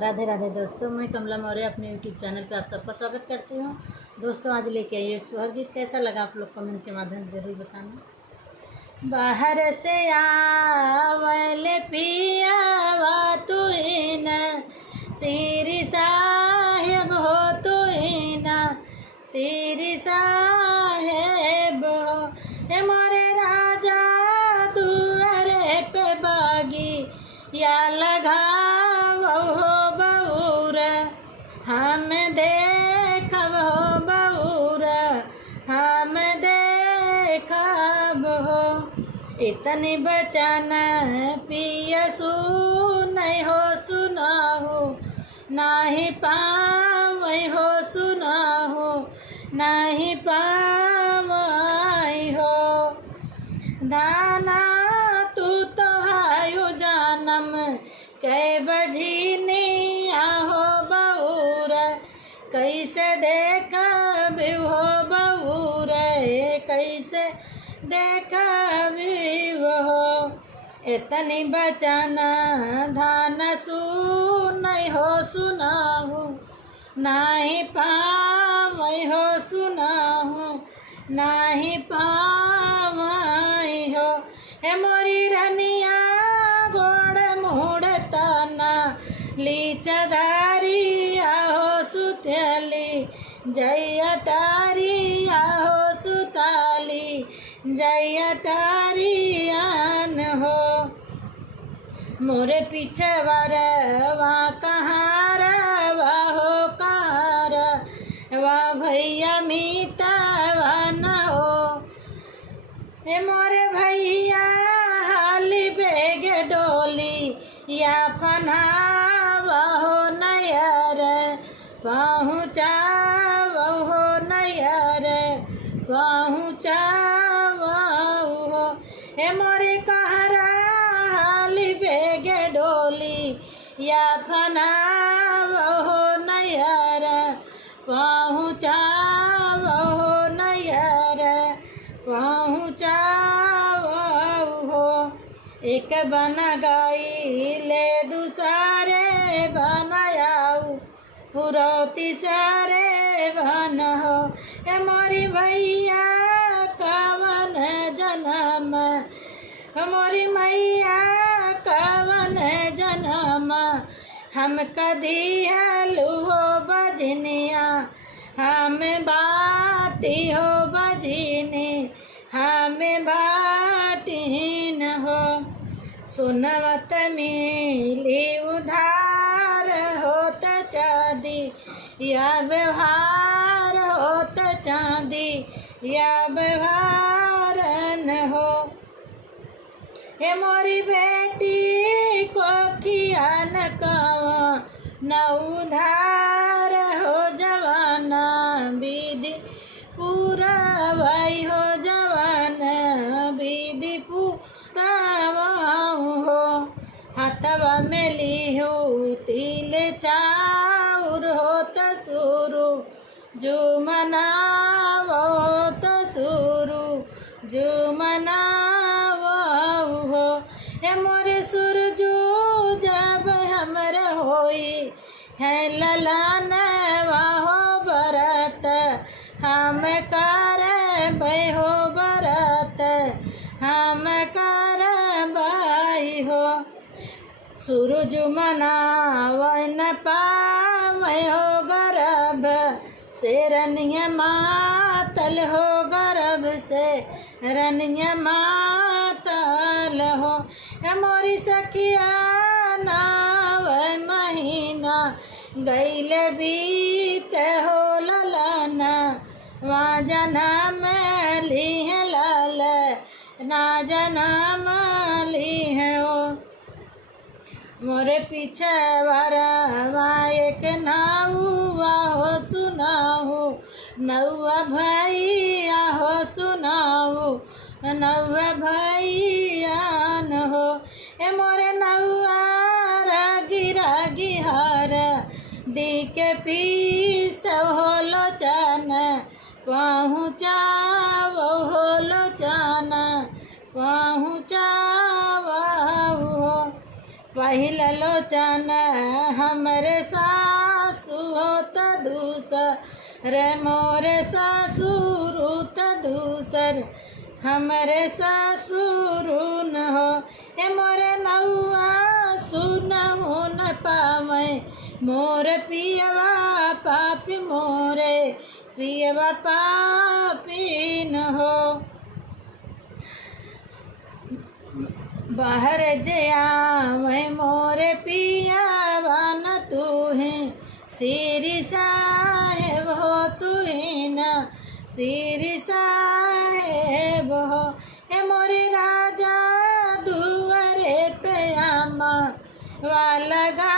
राधे राधे दोस्तों, मैं कमला मौर्य अपने यूट्यूब चैनल पे आप सबका स्वागत करती हूँ। दोस्तों, आज लेके आई एक सोहर गीत। कैसा लगा आप लोग कमेंट के माध्यम से ज़रूर बताना। बाहर से आवल पियावा तू न श्री साहेब हो, तू न श्री साहेब हो। हे मोरे राजा दुआरे पे बागी या लगा हम देखब हो बउर, हम देखब हो। इतनी बचन पियसु नहीं हो सुनाहु, नहीं पावई हो सुनाहु, नहीं पावई हो। दाना तू तो हायु जानम कै बझिनी आहो बउर, कैसे देखबी हो बउर, कैसे देखबी हो। इतनी बचन धान सुनई हो सुनाहु, नहीं पावई हो सुनाहु, नहीं पावई हो। हे मोरी रनिया गोड़ मुड़ तना लीचधारी आहो सुथली जय अटारी आहो सुताली जय अटारियान हो। मोरे पीछे वरवा कहाँ रवा हो, कहाँ रवा भैया मीतवा न हो। हे मोरे भैया हाली बेग डोली या फनावा हो नयर, पहुँचाव हो नयर, पहुँचाव हो। हे मोरे कहरा हाली बेग डोली या फनाव हो नयर, पहुँचाव हो नयर, पहुँचाव हो। एक बन गई ले दूसरे बनायाऊ रोती सारे बन हो। हे मोरी भैया कवन जन्म, मोरी मैया कवन जन्म, हम कदी हलू हो बजनिया, हम बाटी हो बजनी, हम बाटीन हो। सुनवत मिली उधार होत चाँदी या व्यवहार होत चाँदी या व्यवहार न हो। हे मोरी बेटी को किया न कवा न उधार हो जवाना, विधि पूरा भाई हो जवाना, विधि पूरा हो। हाथवा में लिहू तिल चाउर हो तसुरु जो मनाव हो, तसुरु जो मनाव हो। हे मोरे सुरजू जब हमर होई है ललानवा हो बरत, हम करबै हो बरत, हम करबै हो। सूरज मनावै न पावै हो गर्भ से रनिया मातल हो, गर्भ से रनिया मातल हो। हे मोरी सखिया नाव महीना गैल बीत हो ललना, वहाँ जनम ली है लाल ना जनम ली है ओ। मोरे पीछे वरवा एक नाउआ हो सुनाहु, नौआ भैया हो सुनाहु, नौआ भैया न हो। हे मोरे नौआ गिरा गिहार दी के पीस हो लोचन, पहुँचाव हो लोचन, पहुँचाव हो। पहिला लोचन हमरे सासु होत दूसर मोरे ससुर होत दूसर हमरे ससुर न हो। ए मोरे नौआ सुनहु न पावे मोर पियवा पापी मोरे पियवा पापी न हो। बाहर जयावे मोरे पियवा न तू है श्री साहेब हो तू ही न श्री साहेब हो। हे मोरे राजा दुआरे पे आमा वाला गा